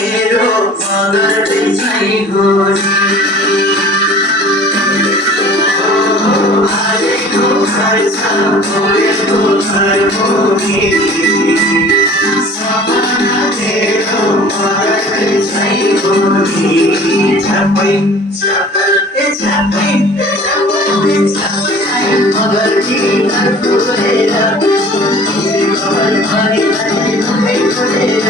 मेरो मगरकै चाहिँ हो आजको खर्च भोलिको घर हो नि सपना मेरो मगरकै चाहिँ हो नि छापै छापै छापै छापै मगरकै घर पुगेर खबर पनि पनि पुगेर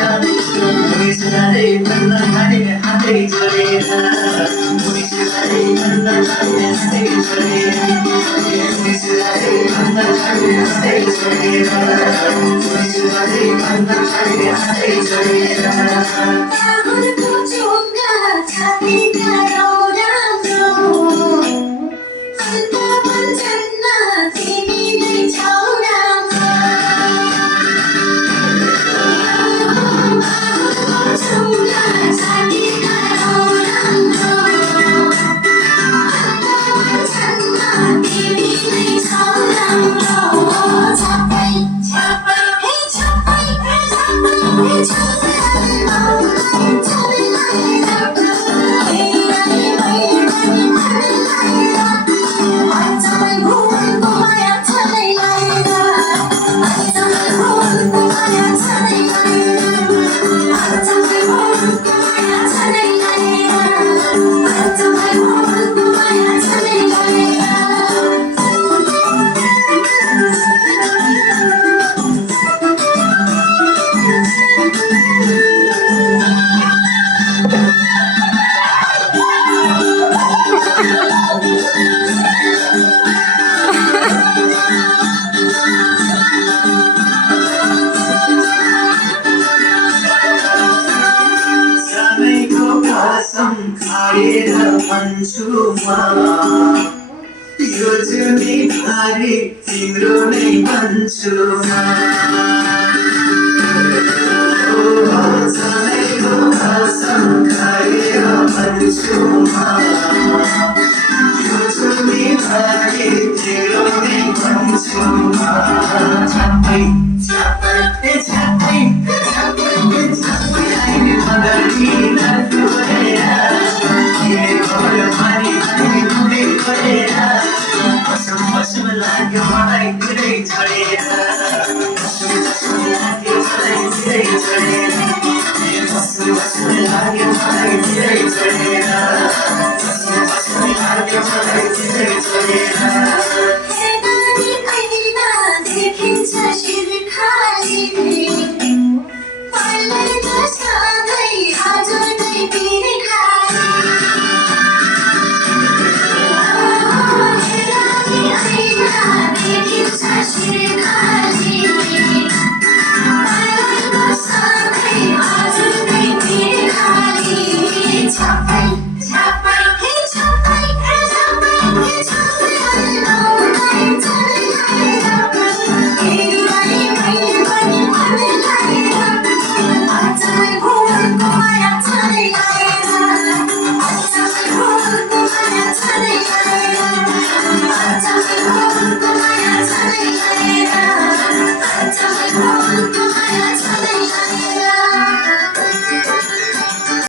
मुनिसुनाले भन्न थाले हातै जोडेर मुनिसुनाले भन्न थाले हातै जोडेर मुनिसुनाले भन्न थाले हातै जोडेर मुनिसुनाले भन्न थाले हातै जोडेर काहुनको चोङ्गा छातीका राम्रो अन्त भन्छन् तिमी नै छौ राम्रो काहुनको चोङ्गा छातीका राम्रो अन्त भन्छन् तिमी नै छौ राम्रो छापै छापै हे छापै हे छापै हे छापै खाएर भन्छु म यो जुनी भारी तिम्रो नै भन्छु म